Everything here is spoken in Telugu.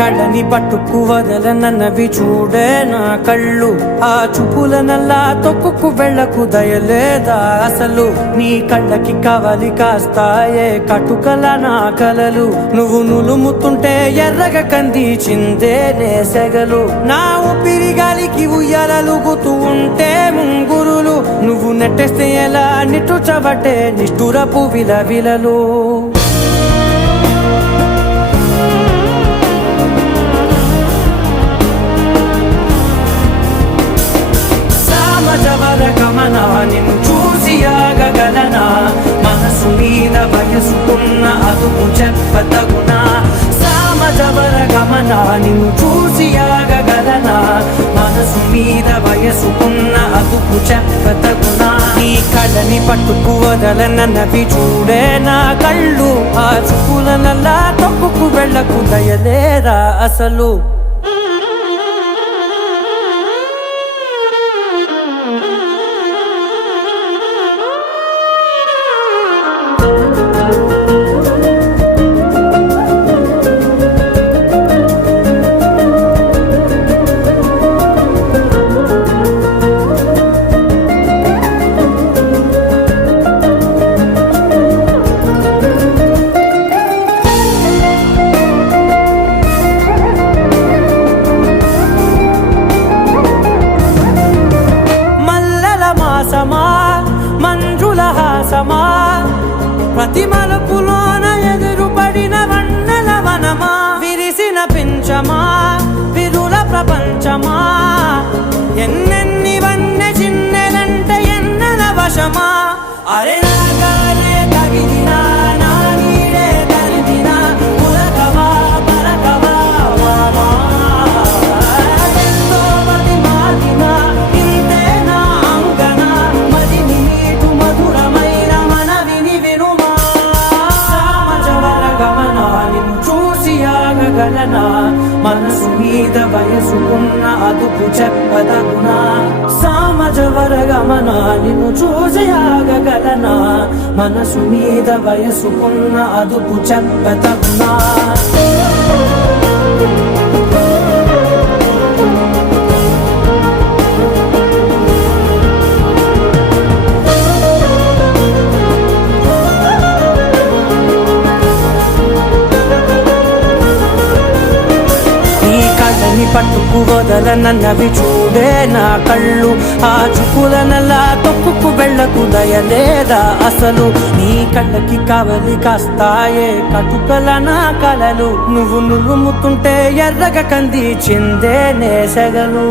కళ్ళని పట్టుకు వదలనన్నవి చూడే నా కళ్ళు, ఆ చూపులనల్లా తొక్కుకు వెళ్ళకు దయలేదా అసలు. నీ కళ్ళకి కవలి కాస్తాయే కటుకల నా కలలు, నువ్వు నులుముతుంటే ఎర్రగా కంది చిందే నేసెగలు. నా ఊపిరి గాలికి ఉయ్యాలలుగుతూ ఉంటే ముంగురులు, నువ్వు నెట్టేస్తే ఎలా నిట్టుచబట్టే నిష్ఠురపు విలవిలలు. గమనా నిన్ను చూసి ఆగగలనా, మనసు మీద వయసుకున్న అదుపు చెప్పతగునా. సామజవర గమనా నిన్ను చూసి ఆగగలనా, మనసు మీద వయసుకున్న అదుపు చెప్పతగునా. నీ కళ్ళని పట్టుకు వదలనన్నవి చూడే నా కళ్ళు, ఆ చూపులనల్లా తొక్కుకు వెళ్ళకు దయలేరా అసలు. మంజుల హాసమా, ప్రతి మలుపులోన ఎదురుపడిన వన్నెల వనమా, విరిసిన పించమా విరుల ప్రపంచమా, ఎన్నెన్ని వన్నె చిన్నెలంటే ఎన్నెల వశమా. అరే నాగాలే తగిలినా నా నీడే తరిమినా, పులకవా పలకవా మామా, ఎంతో మతి మాటిన ఇంతే నా అంగన, మదిని నీటు మధురమైన మనవిని వినుమా. సామజవర గమనా నిన్ను చూసి ఆగగలనా, మనసు మీద వయసుకున్న అదుపు చెప్పదగునా. సామజవర గమనా నిన్ను చూసి ఆగగలనా, మనసు మీద వయసుకున్న అదుపు చెప్పదగునా. పట్టుకు వదలనన్నవి చూడే నా కళ్ళు, ఆ చూపులనల్లా తొక్కుకు వెళ్ళకు దయలేదా అసలు. నీ కళ్ళకి కవలి కాస్తాయే కటుకల నా కలలు, నువ్వు నులుముతుంటే ఎర్రగా కంది చిందే నేసెగలు.